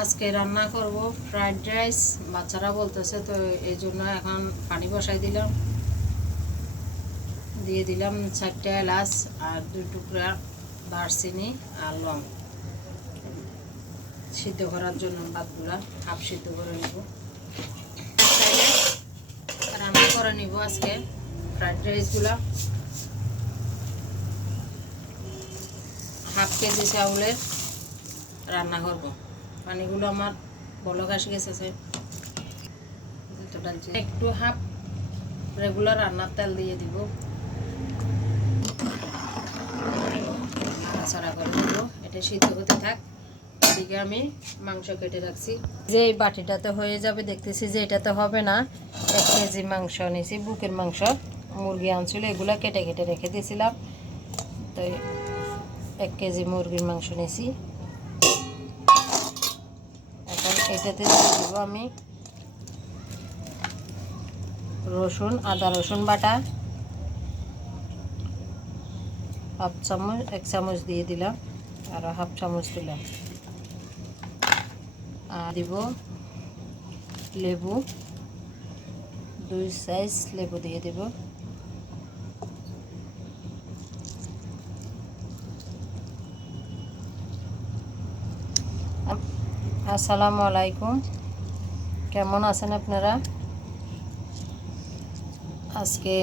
আজকে রান্না করব ফ্রাইড রাইস। বাচ্চারা বলতেছে তো এই জন্য এখন পানি বসাই দিলাম, দিয়ে দিলাম 4টা এলাচ আর 2 টুকরা দারচিনি আর লং। সিদ্ধ করার জন্য ভাতগুলা হাফ সিদ্ধ করে নেব। রান্না করে নিব আজকে ফ্রাইড রাইসগুলা। হাফ কেজি চাউলের রান্না করব। পানিগুলো আমার বলক আসে গেছে। একটু হাফ রেগুলার রান্নার তেল দিয়ে দিব, নাড়াচাড়া করে দেবো। এটা সিদ্ধ হতে থাক। এদিকে আমি মাংস কেটে রাখছি, যে এই বাটিটাতে হয়ে যাবে। দেখতেছি যে এটাতে হবে না। 1 কেজি মাংস নিয়েছি, বুকের মাংস, মুরগি আনছিল, এগুলা কেটে কেটে রেখে দিয়েছিলাম। তো 1 কেজি মুরগির মাংস নিয়েছি। এখন এটাতে দিয়ে দেবো আমি রসুন, আদা রসুন বাটা হাফ চামচ, 1 চামচ দিয়ে দিলাম, আর হাফ চামচ দিলাম। আর দিব লেবু, 2 সাইজ লেবু দিয়ে দেব। আসসালামু আলাইকুম, কেমন আছেন আপনারা? আজকে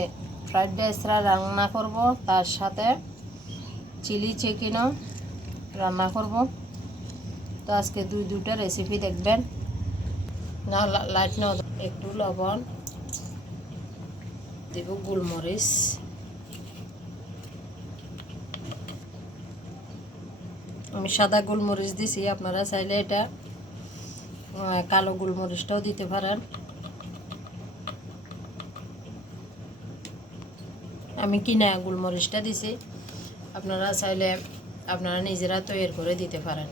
ফ্রাইড রাইস রান্না করব, তার সাথে চিলি চিকেনও রান্না করব। তো আজকে দুইটা রেসিপি দেখবেন। না লাইট না, একটু লবণ দেব, গোলমরিচ, আমি সাদা গোলমরিচ দিছি, আপনারা চাইলে এটা কালো গোলমরিচটাও দিতে পারেন। আমি কিনা গোলমরিচটা দিছি, আপনারা চাইলে আপনারা নিজেরা তৈরি করে দিতে পারেন।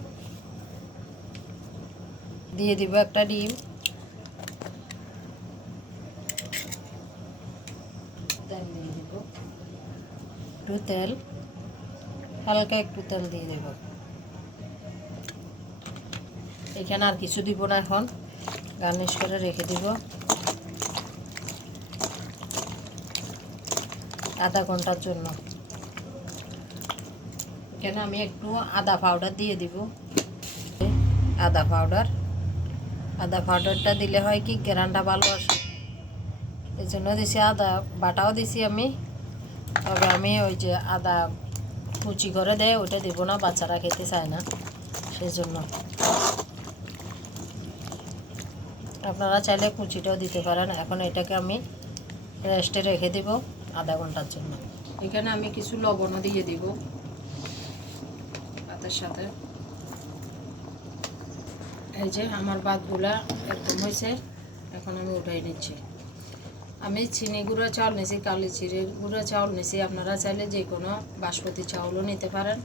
দিয়ে দিব একটা ডিম, দিয়ে দিব একটু তেল, হালকা একটু তেল দিয়ে দেব। এখানে আর কিছু দিব না, এখন গার্নিশ করে রেখে দিব আধা ঘন্টার জন্য। এখানে আমি একটু আদা পাউডার দিয়ে দিব। আদা পাউডারটা দিলে হয় কি গ্রানটা ভালো আসে, এই জন্য দিছি। আদা বাটাও দিছি আমি, তবে আমি ওই যে আদা কুচি করে দেয় ওইটা দিব না, বাচ্চারা খেতে চায় না, সেই জন্য। আপনারা চাইলে কুচিটাও দিতে পারেন। এখন এটাকে আমি রেস্টে রেখে দিব আধা ঘন্টার জন্য। এখানে আমি কিছু লবণও দিয়ে দিব ভাতের সাথে। এই যে আমার ভাতগুলা একদম হয়েছে, এখন আমি উঠাই নিচ্ছি। আমি চিনি গুঁড়া চাউল নিয়েছি, কালি চিড়ে গুঁড়া চাউল নিয়েছি, আপনারা চাইলে যে কোনো বাসমতি চাউলও নিতে পারেন।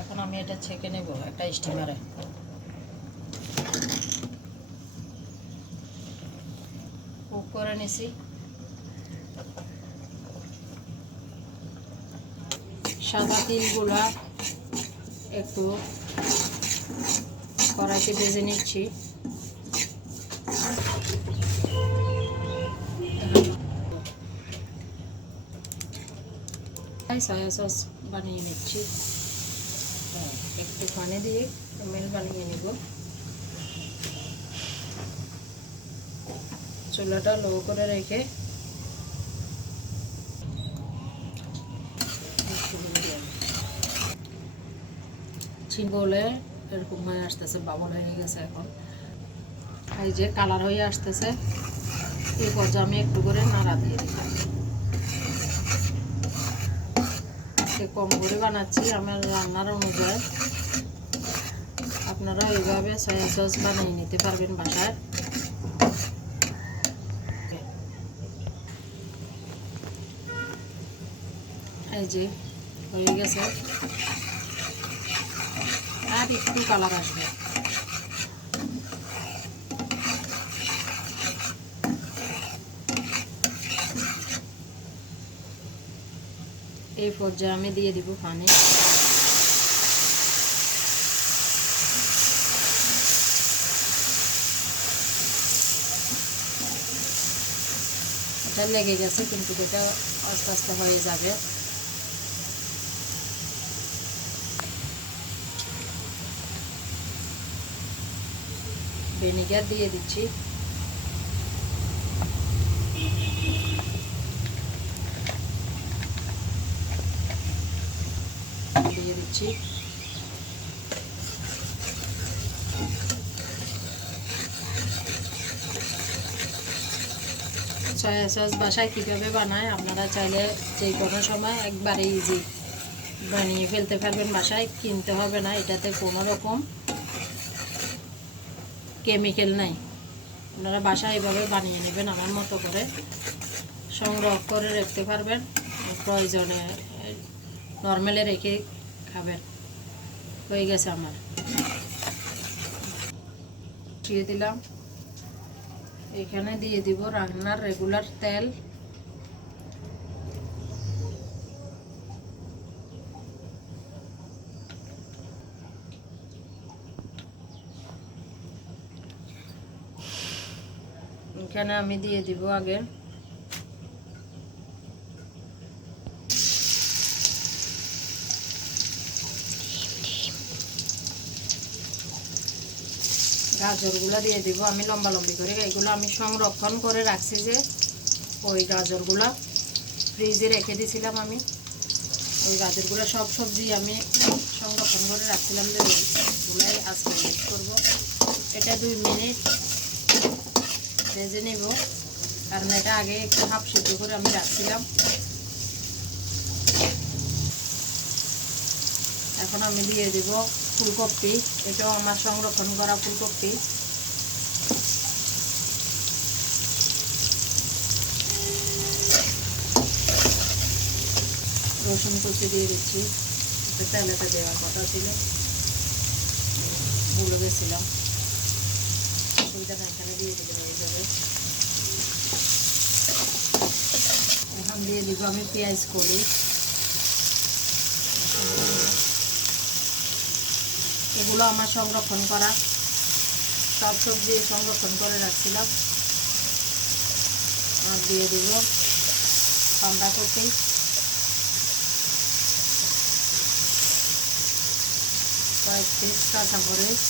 এখন আমি এটা ছেঁকে নেব একটা স্টিমারে। কুক করে নিছি। সাদা তিলগুলা একটু কড়াইতে ভেজে নিচ্ছি। সয়া সস বানিয়ে নিচ্ছি, একটু পানি দিয়ে মেল বানিয়ে নিব। চুলাটা লো করে রেখে বলে এরকম হয়ে আসতেছে, বাবল হয়ে গেছে। এখন এই যে কালার হয়ে আসতেছে, এই পর্যায়ে আমি একটু করে নাড়া দিয়ে দিলাম। কম করে বানাচ্ছি আমার রান্নার অনুযায়ী, আপনারা এইভাবে সয়া সস বানিয়ে নিতে পারবেন বাসায়। এই যে হয়ে গেছে, আর একটু কালার আসবে। এই পর্যায়ে আমি দিয়ে দিব পানি। মাথায় লেগে গেছে, কিন্তু এটা আস্তে আস্তে হয়ে যাবে। ভিনেগার দিয়ে দিচ্ছি, দিয়ে দিচ্ছি সয়া সস। বাসায় কীভাবে বানায় আপনারা চাইলে যে কোনো সময় একবারে ইজি বানিয়ে ফেলতে পারবেন, বাসায় কিনতে হবে না। এটাতে কোনো রকম কেমিক্যাল নাই। আপনারা বাসায় এভাবে বানিয়ে নেবেন, আমার মতো করে সংগ্রহ করে রাখতে পারবেন, প্রয়োজনে নর্মালে রেখে খাবেন। হয়ে গেছে আমার। দিয়ে দিলাম, এখানে দিয়ে দিব রান্নার রেগুলার তেল। এখানে আমি দিয়ে দিব আগে গাজরগুলো দিয়ে দিব। আমি লম্বা লম্বি করে, এগুলো আমি সংরক্ষণ করে রাখছি, যে ওই গাজরগুলো ফ্রিজে রেখে দিয়েছিলাম আমি। ওই গাজরগুলো সব সবজি আমি সংরক্ষণ করে রাখছিলাম, যে ওইগুলাই আজকে ইউজ করবো। এটা 2 মিনিট ভেজে নেব, কারণ এটা আগে একটু হাফ সিদ্ধ করে আমি রাখছিলাম। এখন আমি দিয়ে দেব ফুলকপি, এটাও আমার সংরক্ষণ করা ফুলকপি। রসুন কুচি দিয়ে দিচ্ছি, তেলেতে দেওয়ার কথা ছিল, ভুলে গেছিলাম। এখানে দিয়ে দিতে হয়ে যাবে। এখন দিয়ে দিব আমি পেঁয়াজ কলি। এগুলো আমার সংরক্ষণ করা, সব সবজি সংরক্ষণ করে রাখছিলাম। আর দিয়ে দিব বাঁধাকপি, কয়েক পিস কাঁচামরিচ,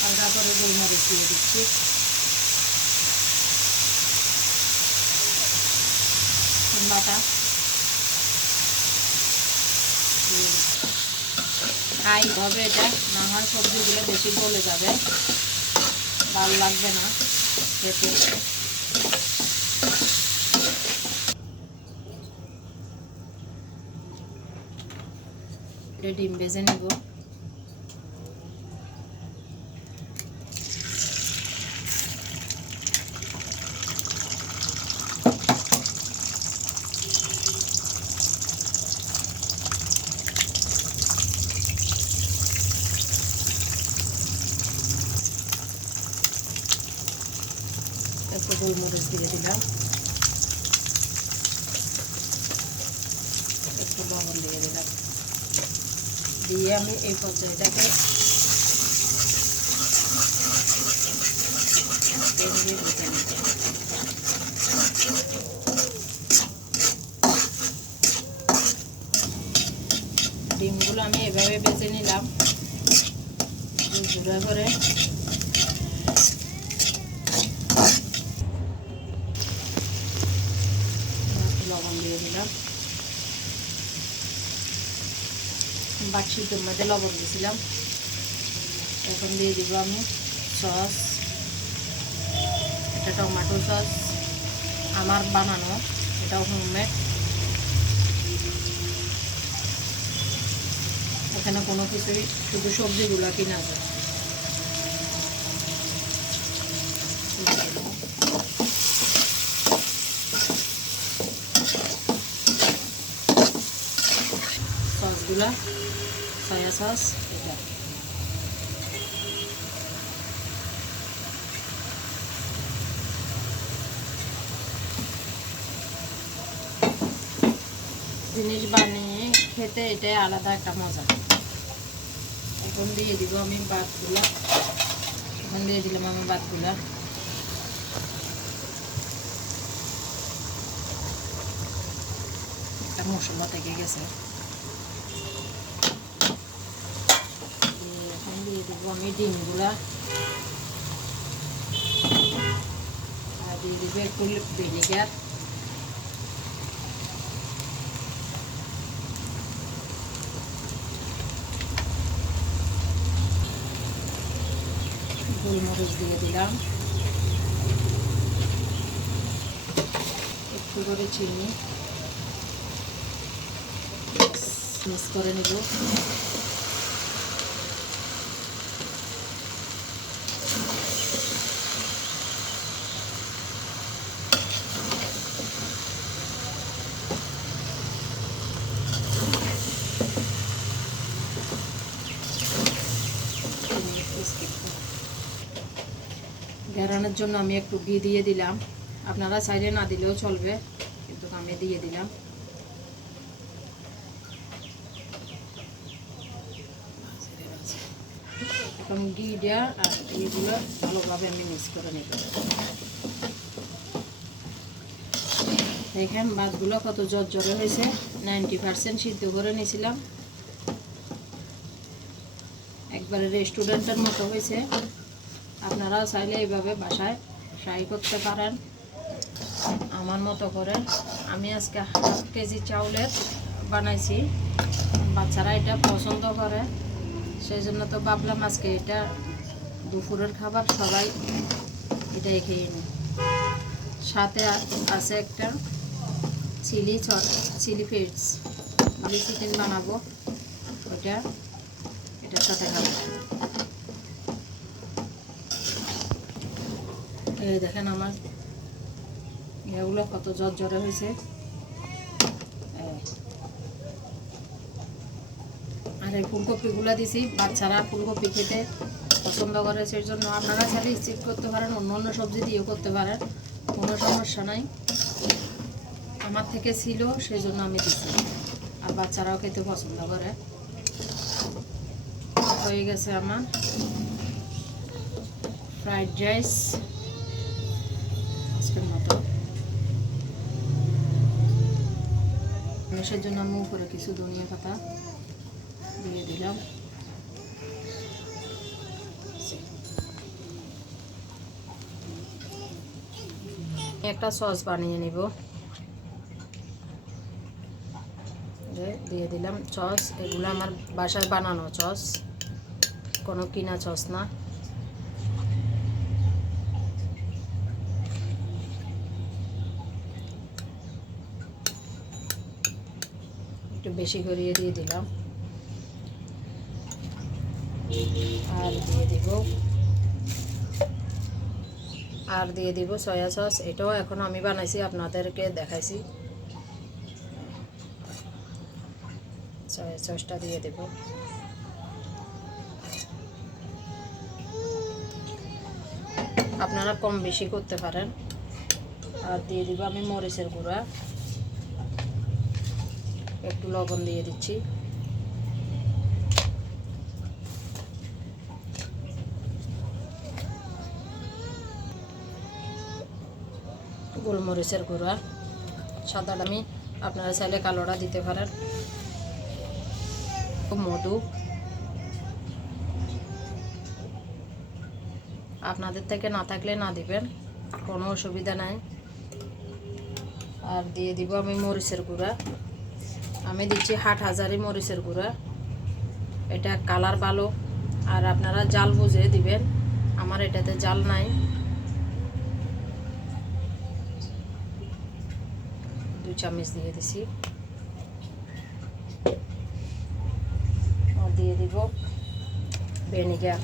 হালকা করে গোলমরিচ দিয়ে দিচ্ছি, বাটা হাই হবে। এটা না হয় সবজিগুলো বেশি গলে যাবে, ভালো লাগবে না খেতে। ডিম ভেজে নেব। একটু গোলমরিচ দিয়ে দিলাম, একটু লবণ দিয়ে দিলাম, দিয়ে আমি এই পর্যায়টাকে ডিমগুলো আমি এভাবে বেছে নিলাম ঝুড়া করে। লবণ দিয়ে দিলাম, বাক্সির মধ্যে লবণ দিয়েছিলাম। এখন দিয়ে দিব আমি সস, এটা টমেটো সস আমার বানানো, এটাও হোমমেড। এখানে কোনো কিছুই, শুধু সবজিগুলো কিনা যায়। সসগুলা সয়া সস, এটা জিনিস বানিয়ে খেতে এটাই আলাদা একটা মজা। এখন দিয়ে দিব আমি ভাতগুলা, এখন দিয়ে দিলাম আমি ভাতগুলা। একটা মশলা থেকে গেছে, এখন দিয়ে দিব আমি ডিমগুলা, আর দিয়ে দিব একটু ভিনেগার, গোলমরিচ দিয়ে দিলাম, একটু করে চিনি মিক্স করে নেব। ঘেরানোর জন্য আমি একটু ঘি দিয়ে দিলাম, আপনারা সাইডে না দিলেও চলবে, কিন্তু আমি দিয়ে দিলাম। এখন ঘি দেওয়া আর এইগুলো ভালোভাবে আমি মিক্স করে নেব। দেখেন ভাতগুলো কত জর্জরে হয়েছে, 90% সিদ্ধ করে নিয়েছিলাম, একবারে রেস্টুরেন্টের মতো হয়েছে। আপনারাও চাইলে এইভাবে বাসায় ট্রাই করতে পারেন আমার মতো করে। আমি আজকে 1/2 কেজি চাউলের বানাইছি, বাচ্চারা এটা পছন্দ করে, সেই জন্য তো ভাবলাম আজকে এটা দুপুরের খাবার সবাই এটাই খেয়ে নিই। সাথে আছে একটা চিলি ফিশ, চিকেন বানাবো, ওইটা এটার সাথে খাবো। এই দেখেন আমার এগুলো কত জর্জরে হয়েছে। আর এই ফুলকপিগুলো দিছি, বাচ্চারা ফুলকপি খেতে পছন্দ করে, সেই জন্য আপনারা চাইলে স্কিপ করতে পারেন, অন্য অন্য সবজি দিয়েও করতে পারেন, কোনো সমস্যা নাই। আমার থেকে ছিল সেই জন্য আমি দিছি, আর বাচ্চারাও খেতে পছন্দ করে। হয়ে গেছে আমার ফ্রাইড রাইস আজকের মতো। সেই জন্য আমি উপরে কিছু ধনিয়া পাতা দিয়ে দিলাম। একটা সস বানিয়ে নিব, দিয়ে দিলাম সস। এগুলো আমার বাসায় বানানো সস, কোনো কিনা সস না। একটু বেশি করিয়ে দিয়ে দিলাম, আর দিয়ে দিব সয়া সস। এটাও এখন আমি বানাইছি, আপনাদেরকে দেখাইছি। সয়া সসটা দিয়ে দেব। আপনারা কম বেশি করতে পারেন। আর দিয়ে দিব আমি মরিচের গুঁড়া, একটু লবণ দিয়ে দিচ্ছি, গোলমরিচের গুঁড়া, সাদাটা আমি আপনারা চাইলে কালোটা দিতে পারেন, মধু আপনাদের থেকে না থাকলে না দিবেন, কোনো অসুবিধা নাই। আর দিয়ে দিব আমি মরিচের গুঁড়া, আমি দিচ্ছি হাটহাজারি মরিচের গুঁড়া, এটা কালার ভালো। আর আপনারা জাল বুঝে দিবেন, আমার এটাতে জাল নাই। 2 চামচ দিয়ে দিছি। আর দিয়ে দিব ভিনেগার,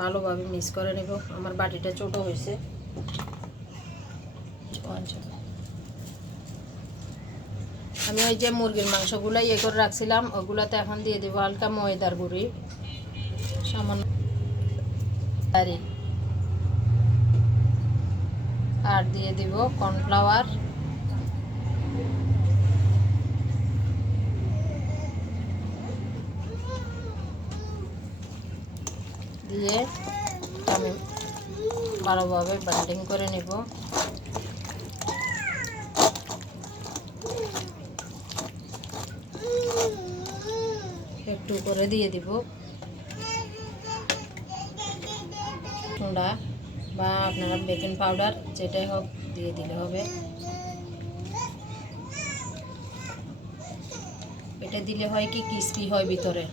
ভালোভাবে মিক্স করে নেব। আমার বাটিটা ছোট হয়েছে, আমি ওই যে মুরগির মাংসগুলো ইয়ে করে রাখছিলাম, ওগুলোতে এখন দিয়ে দেবো হালকা ময়দার গুঁড়ি, সামান্য আর দিয়ে দিব কর্নফ্লাওয়ার, দিয়ে আমি ভালোভাবে ব্লেন্ডিং করে নেব। একটু করে দিয়ে দিব সোডা বা আপনারা বেকিং পাউডার যেটাই হোক দিয়ে দিলে হবে। এটা দিলে হয় কি ক্রিস্পি হয় ভিতরে।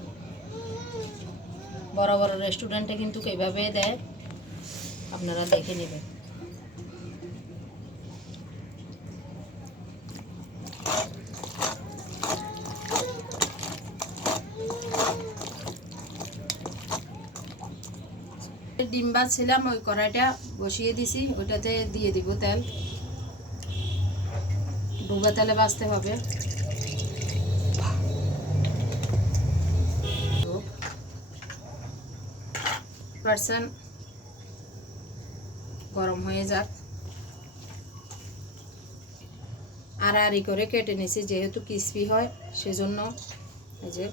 বড় বড় রেস্টুরেন্টে কিন্তু এইভাবে দেয়, আপনারা দেখে নেবেন। ডিম ভাজছিলাম, ওই কড়াইটা বসিয়ে দিছি, ওইটাতে দিয়ে দিব তেল। ডুবা তেলে ভাজতে হবে। পার্সেন্ট গরম হয়ে যাক। আড়াআড়ি করে কেটে নিছি যেহেতু ক্রিস্পি হয় সেজন্য। এই যে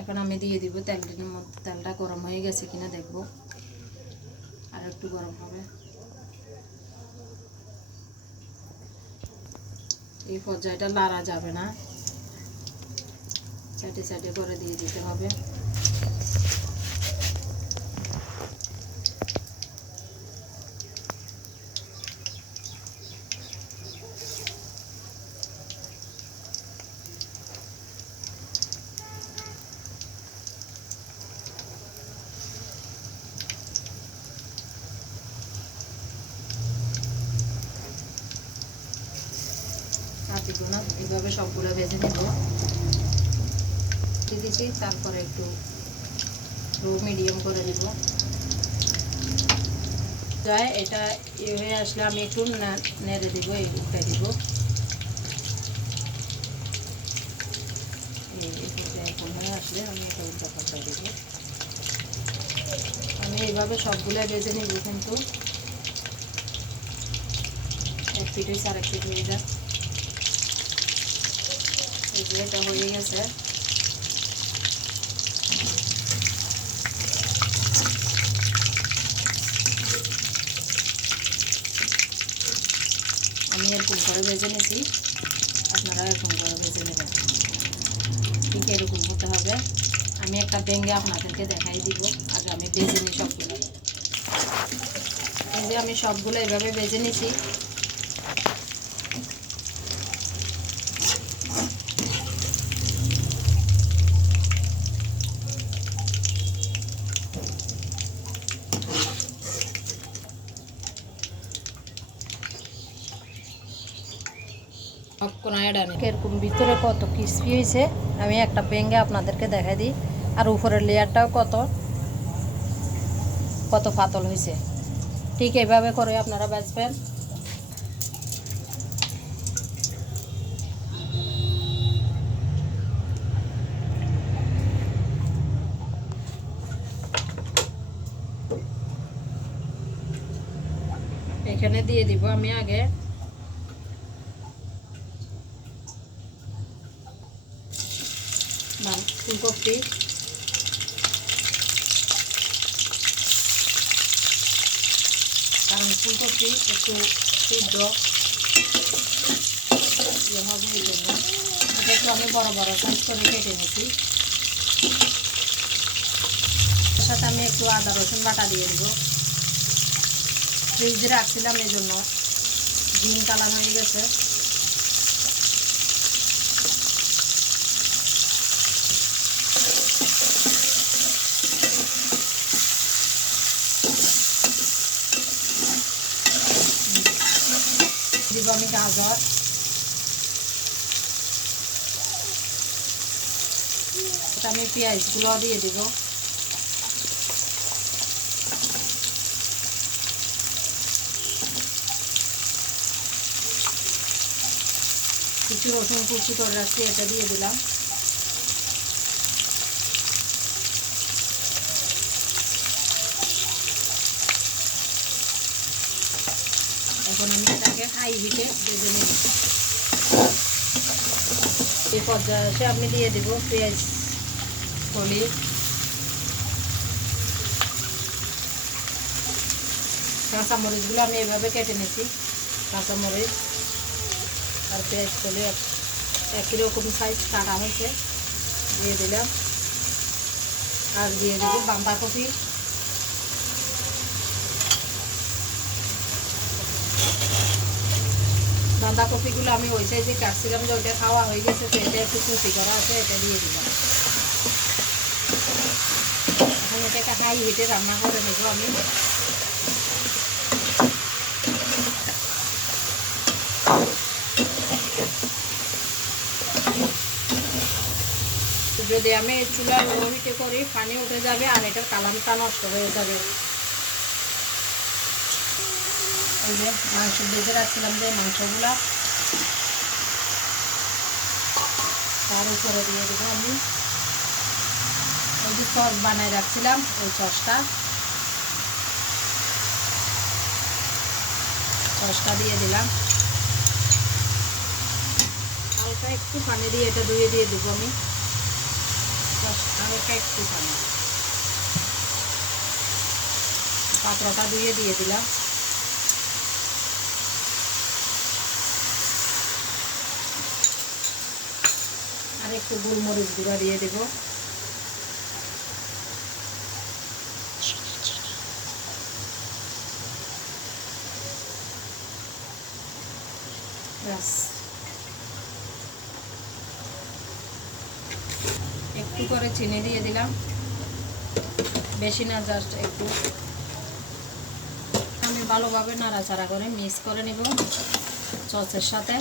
এখন আমি দিয়ে দিব তেলটির মধ্যে। তেলটা গরম হয়ে গেছে কিনা দেখব, আর একটু গরম হবে। এই পর্যায়টা লাড়া যাবে না, সাইডে সাইডে করে দিয়ে দিতে হবে। না এইভাবে সবগুলো ভেজে নেব। দিয়ে দিচ্ছি, তারপরে একটু লো মিডিয়াম করে দিব। যায় এটা এ হয়ে আসলে আমি একটু নেড়ে দিব, উল্টে দিব। এরকম হয়ে আসলে আমি এটা উল্টা পাল্টা দিব। আমি এইভাবে সবগুলো ভেজে নিব, কিন্তু এক পিঠ হয়েছে আর এক পিঠ হয়ে যাক। এই যে এটা হয়ে গেছে। আমি এরকম করে ভেজে নিয়েছি, আপনারা এরকম করে ভেজে নেবেন। ঠিক এরকম হতে হবে। আমি একটা ভেঙে আপনাদেরকে দেখাই দিব। আগে আমি ভেজে নিই সবগুলো। এই যে আমি সবগুলো এইভাবে ভেজে নিয়েছি। এরকম ভিতরে কত ক্রিস্পি হয়েছে, আমি একটা ভেঙে আপনাদেরকে দেখাই দিই। আর উপরের লেয়ারটাও কত কত পাতল হয়েছে। ঠিক এইভাবে করে আপনারা ভাজবেন। এখানে দিয়ে দিব আমি আগে ফুলকপি, কারণ ফুলকপি একটু সিদ্ধ হবে, এই জন্য এটা একটু আমি বড় বড় সাইজ করে কেটে নিয়েছি। এর সাথে আমি একটু আদা রসুন বাটা দিয়ে দিব। ফ্রিজে রাখছিলাম, এই জন্য গ্রিন কালার হয়ে গেছে। দিব আমি গাজর, এটা আমি পেঁয়াজগুলো দিয়ে দিব। কিছু রসুন কুচি করে রাখছি, এটা দিয়ে দিলাম। হাই হিটে ভেজে নেব। এই পর্যায়ে এসে আমি দিয়ে দেব পেঁয়াজ কলি, কাঁচামরিচগুলো আমি এভাবে কেটে নিয়েছি। কাঁচামরিচ আর পেঁয়াজ কলি একই রকম সাইজ কাটা হয়েছে, দিয়ে দিলাম। আর দিয়ে দেব বাঁধাকপি, বাঁধাকপিগুলো আমি ওই সাইজে কাটছিলাম যে ওইটা খাওয়া হয়ে গেছে, তো এটা একটু কুচি করা আছে, এটা দিয়ে দিলাম। এখন এটাকে হাই হিটে রান্না করে নেব আমি। যদি আমি চুলা লো হিটে করি পানি উঠে যাবে আর এটার কালারটা নষ্ট হয়ে যাবে। এই যে মাংস ভেজে রাখছিলাম, যে মাংসগুলা তার উপরে দিয়ে দেবো আমি। ওই যে সস বানায় রাখছিলাম ওই সসটা দিয়ে দিলাম। হালকা একটু পানি দিয়ে এটা ধুয়ে দিয়ে দেবো আমি। হালকা একটু পানি, পাত্রটা ধুয়ে দিয়ে দিলাম। আর একটু গোলমরিচ গুঁড়া দিয়ে দেব। একটু করে চিনি দিয়ে দিলাম, বেশি না, জাস্ট একটু। আমি ভালোভাবে নাড়াচাড়া করে মিক্স করে নেব সসের সাথে।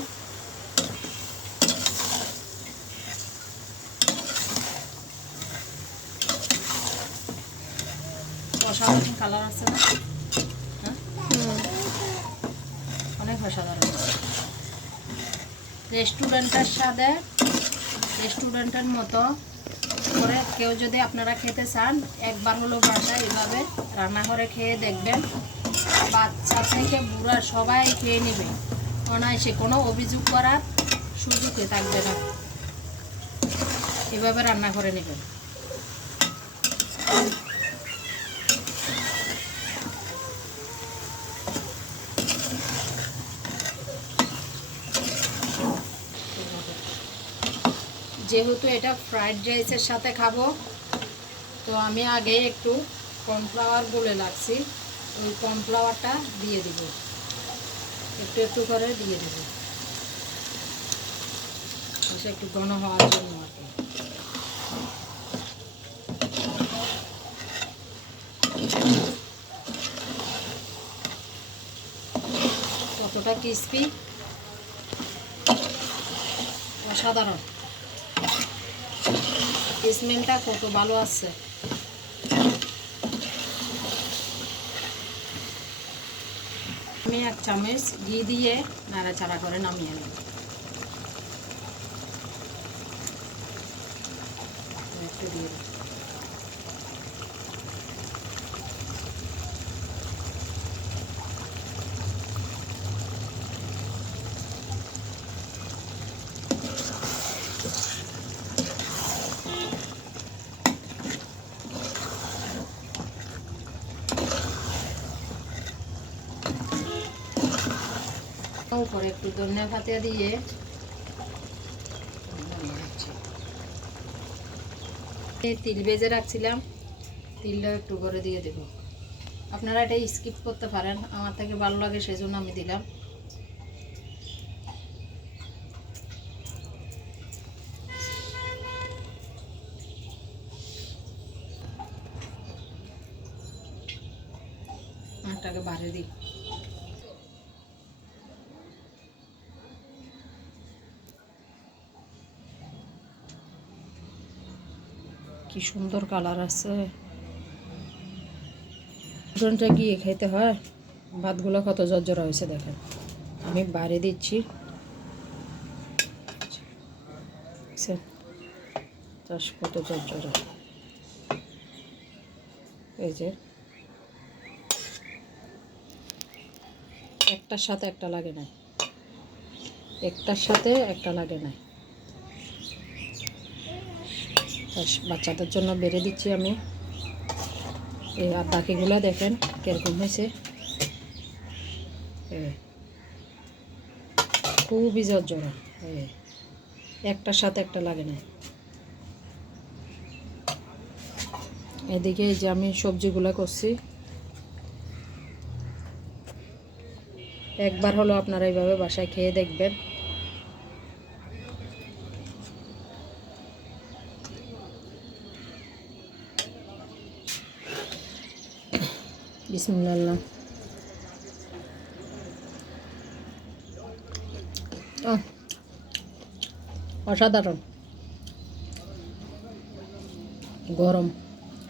অসাধারণ কালার আছে না? হ্যাঁ, অনেক অসাধারণ। রেস্টুরেন্টের মতো করে কেউ যদি আপনারা খেতে চান, একবার হলো বাসায় এভাবে রান্না করে খেয়ে দেখবেন। বাচ্চা থেকে বুড়া সবাই খেয়ে নেবে অনায়াসে, কোনো অভিযোগ করার সুযোগই থাকবে না। এভাবে রান্না করে নেবেন। যেহেতু এটা ফ্রাইড রাইসের সাথে খাবো, তো আমি আগে একটু কর্নফ্লাওয়ার গুলে রাখছি, ওই কর্নফ্লাওয়ারটা দিয়ে দিব, একটু একটু করে দিয়ে দেব, একটু ঘন হওয়ার জন্য আর কি। কতটা ক্রিস্পি, অসাধারণ। স্মেলটা কত ভালো আছে। আমি 1 চামচ ঘি দিয়ে নাড়াচাড়া করে নামিয়ে নেব। একটু দিয়ে দেব। উপরে একটু ধনিয়া পাতা দিয়ে তিল ভেজে রাখছিলাম, তিলটা একটু করে দিয়ে দেব। আপনারা এটা স্কিপ করতে পারেন, আমার থেকে ভালো লাগে সেই জন্য আমি দিলাম। আটাকে বাড়িয়ে দিই। কি সুন্দর কালার আছে। রেস্টুরেন্টে গিয়ে খেতে হয়। ভাতগুলো কত জর্জরা হয়েছে দেখেন। আমি বাইরে দিচ্ছি, কত জর্জরা। এই যে একটার সাথে একটা লাগে না। একটার সাথে একটা লাগে না। বাচ্চাদের জন্য বেড়ে দিচ্ছি আমি। আর বাকিগুলো দেখেন কীরকম হয়েছে, খুবই জোড়া, একটার সাথে একটা লাগে না। এদিকে এই যে আমি সবজিগুলো করছি, একবার হলো আপনারা এইভাবে বাসায় খেয়ে দেখবেন। বিসমিল্লাহ। অসাধারণ, গরম।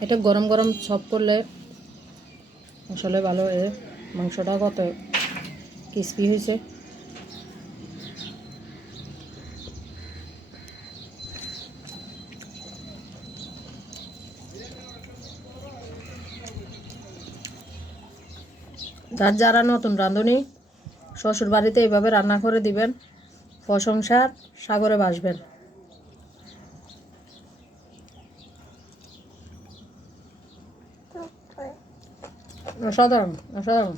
এটা গরম গরম সব করলে আসলে ভালো। মাংসটা কত ক্রিস্পি হয়েছে। যারা নতুন রাঁধুনি শ্বশুর বাড়িতে এইভাবে রান্না করে দিবেন, প্রশংসার সাগরে ভাসবেন। অসাধারণ, অসাধারণ।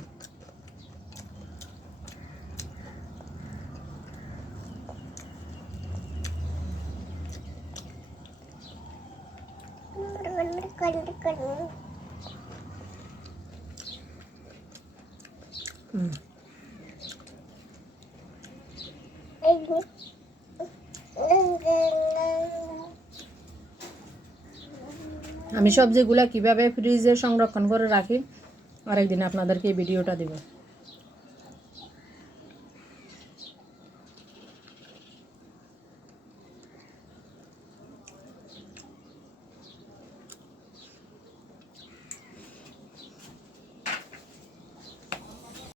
আমি সবজিগুলা কিভাবে ফ্রিজে সংরক্ষণ করে রাখি আরেকদিন আপনাদেরকে এই ভিডিওটা দিব।